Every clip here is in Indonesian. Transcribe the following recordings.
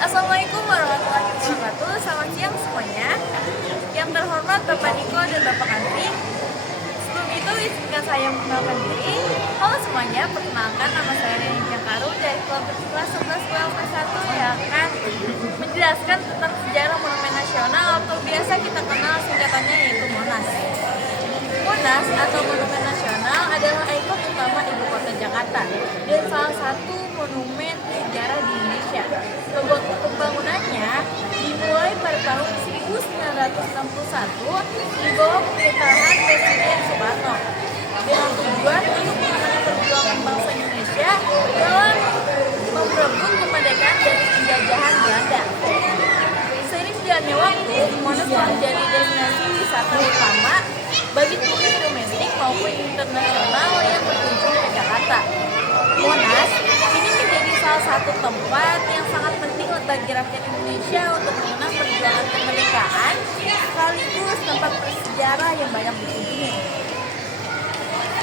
Assalamualaikum warahmatullahi wabarakatuh. Selamat siang semuanya. Yang terhormat Bapak Niko dan Bapak Andri. Sebelum itu izinkan saya memperkenalkan diri. Halo semuanya, perkenalkan nama saya Neni Jangkaru dari kelompok kelas 11 WLP 1 yang akan menjelaskan tentang sejarah Monumen Nasional atau biasa kita kenal singkatannya yaitu Monas. Monas atau Monumen Nasional adalah ikon utama ibu kota Jakarta dan salah satu monumen sejarah di Indonesia. Pembangunannya dimulai pada tahun 1961 di bawah pemerintahan Presiden Soekarno dengan tujuan untuk memenangkan perjuangan bangsa Indonesia dalam merebut kemerdekaan dari penjajahan Belanda. Seiring jalannya waktu, Monas telah menjadi destinasi wisata utama bagi turis domestik maupun internasional yang berkunjung ke Jakarta. Monas ini menjadi salah satu tempat yang sangat penting bagi rakyat Indonesia untuk mengenang perjuangan kemerdekaan sekaligus tempat bersejarah yang banyak dikunjungi.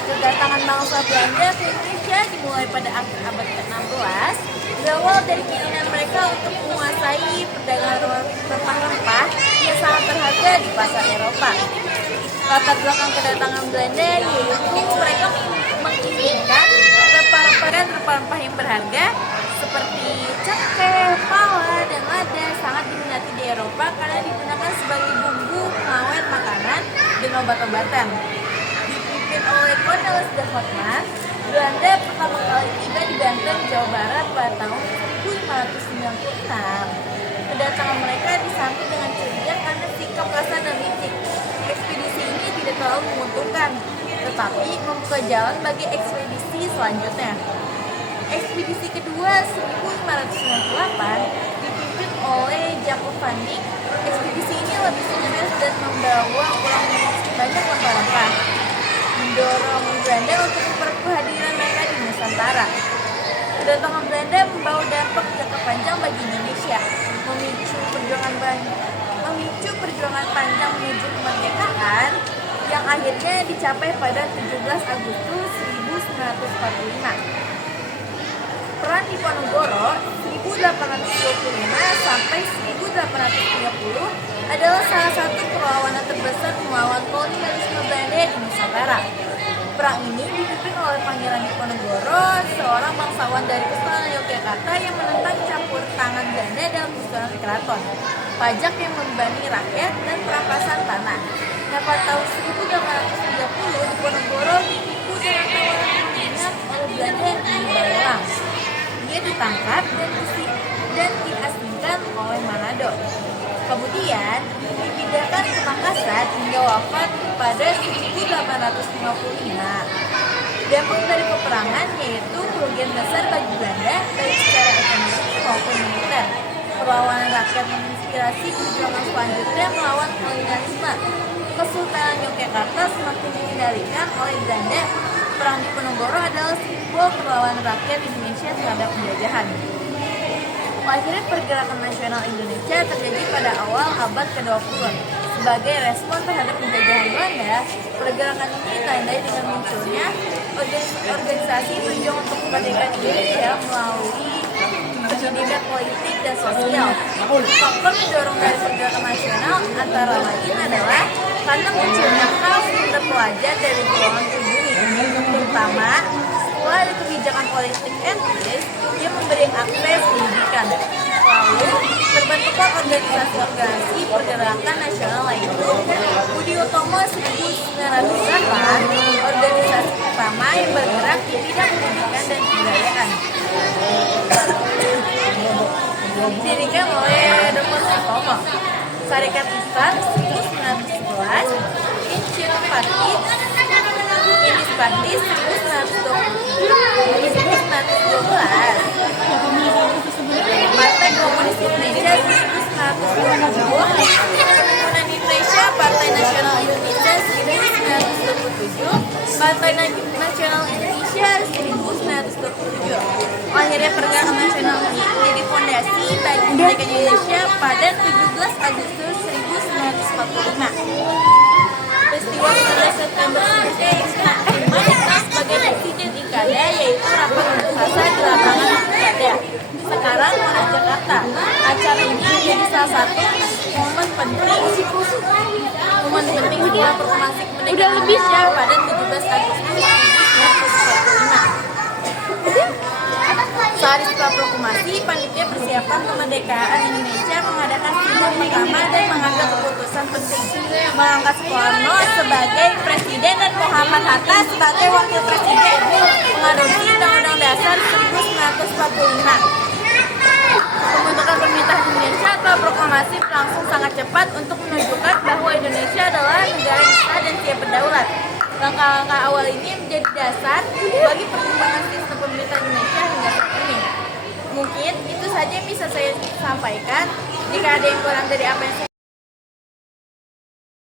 Kedatangan bangsa Belanda ke Indonesia dimulai pada akhir abad ke-16 berawal dari keinginan mereka untuk menguasai perdagangan rempah-rempah yang sangat berharga di pasar Eropa. Latar belakang kedatangan Belanda yaitu mereka menginginkan rempah-rempah yang berharga seperti cengkeh, pala, dan lada sangat diminati di Eropa karena digunakan sebagai bumbu pengawet makanan dan obat-obatan. Dipimpin oleh Cornelis de Houtman, Belanda pertama kali tiba di Banten, Jawa Barat pada tahun 1596. Kedatangan mereka disambut dengan ceria karena sikap kasar dan licik. Ekspedisi ini tidak terlalu menguntungkan, tetapi membuka jalan bagi ekspedisi selanjutnya. Ekspedisi kedua 1598 dipimpin oleh Jacob van Dijk. Ekspedisi ini lebih sukses dan membawa pulang banyak rempah-rempah, mendorong Belanda untuk memperhatikan mereka di Nusantara. Kedatangan Belanda membawa dampak jangka panjang bagi Indonesia, memicu perjuangan panjang menuju kemerdekaan yang akhirnya dicapai pada 17 Agustus 1945. Peran Diponegoro 1825 sampai 1830 adalah salah satu perlawanan terbesar melawan kolonialisme Belanda di Nusantara. Perang ini dipimpin oleh Pangeran Diponegoro, seorang bangsawan dari Kesultanan Yogyakarta yang menentang campur tangan Belanda dalam Kesultanan Keraton, pajak yang membebani rakyat, dan perampasan tanah. Nah, pada tahun 1830 Diponegoro ditipu dengan tawaran minyak oleh Belanda di Barelang. Dia ditangkap dan diasingkan oleh Manado. Kemudian dipindahkan ke Makassar hingga wafat pada 1855. Dampak dari peperangan yaitu kerugian besar bagi Belanda baik secara ekonomi maupun militer. Perlawanan rakyat menginspirasi perjuangan selanjutnya melawan kolonialisme. Kesultanan Yogyakarta semakin dikendalikan oleh Belanda. Perang Diponegoro adalah simbol perlawanan rakyat Indonesia terhadap penjajahan. Lahirnya pergerakan nasional Indonesia terjadi pada awal abad ke-20. Sebagai respon terhadap penjajahan Belanda, pergerakan ini ditandai dengan munculnya organisasi berjuang untuk kemerdekaan Indonesia melalui pendidikan politik dan sosial. Faktor mendorong dari pergerakan nasional antara lain adalah karena munculnya kaum terpelajar dari golongan pribumi, terutama setelah ada kebijakan politik etnis yang memberi akses pendidikan. Lalu terbentuklah organisasi pergerakan nasional yaitu Budi Utomo 1908, organisasi pertama yang bergerak di bidang pendidikan dan kebudayaan. Didirikan oleh Dr. Sutomo. Syarikat Islam 1911, Incil Partis 1912, Partai Komunis Indonesia 1920, Himpunan Indonesia, Partai Nasional Indonesia 1923, 1927, Partai Nasional Indonesia 1927. Akhirnya pergerakan nasional ini menjadi fondasi bagi kemerdekaan Indonesia pada 17 Agustus 1945. Peristiwa 11 September 1945 dikenal sebagai Presiden Ikada, yaitu rapat unjuk rasa di lapangan Ikada, sekarang Monas Jakarta. Acara ini menjadi salah satu momen penting setelah proklamasi kemerdekaan Indonesia pada 17 Agustus 1945. Sehari setelah proklamasi, panitia persiapan kemerdekaan Indonesia mengadakan sidang pertama dan mengambil keputusan penting, mengangkat Soekarno sebagai presiden dan Muhammad Hatta sebagai wakil presiden, mengadopsi Undang-Undang Dasar 1945. Pembentukan pemerintahan Indonesia atau proklamasi berlangsung sangat cepat untuk menunjukkan bahwa Indonesia adalah negara yang sah dan siap berdaulat. Langkah-langkah awal ini menjadi dasar bagi perkembangan sistem pemerintahan Indonesia hingga saat ini. Mungkin itu saja yang bisa saya sampaikan. Jika ada yang kurang dari apa yang saya